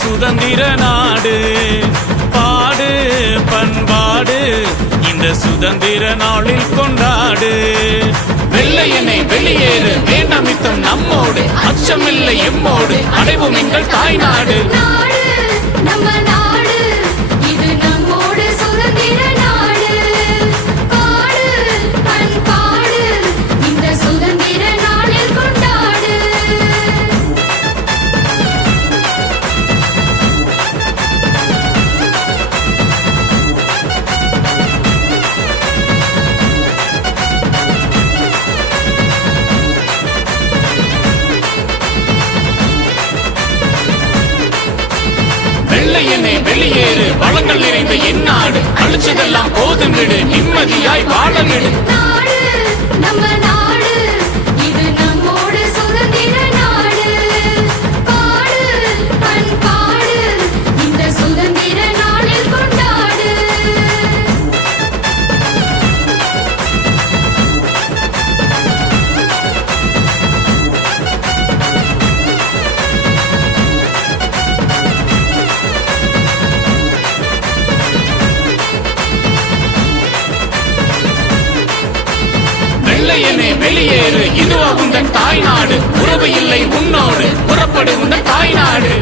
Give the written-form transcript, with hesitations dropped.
சுதந்திர நாடு. பாடு பண்பாடு இந்த சுதந்திர நாளில் கொண்டாடு. வெள்ளையனை வெளியேறு வேண்டாமித்தம் நம்மோடு, அச்சமில்லை எம்மோடு, அடைவோம் எங்கள் தாய்நாடு. வெள்ளையனே வெளியேறு, வளங்கள் நிறைந்த எந்நாடு, அழிச்சதெல்லாம் போதும் விடு, நிம்மதியாய் வாழ விடு. வெள்ளையனே வெளியேறு, இதுவா உந்தன் தாய்நாடு, உறவு இல்லை உன்னோடு, புறப்படு உந்தன் தாய்நாடு.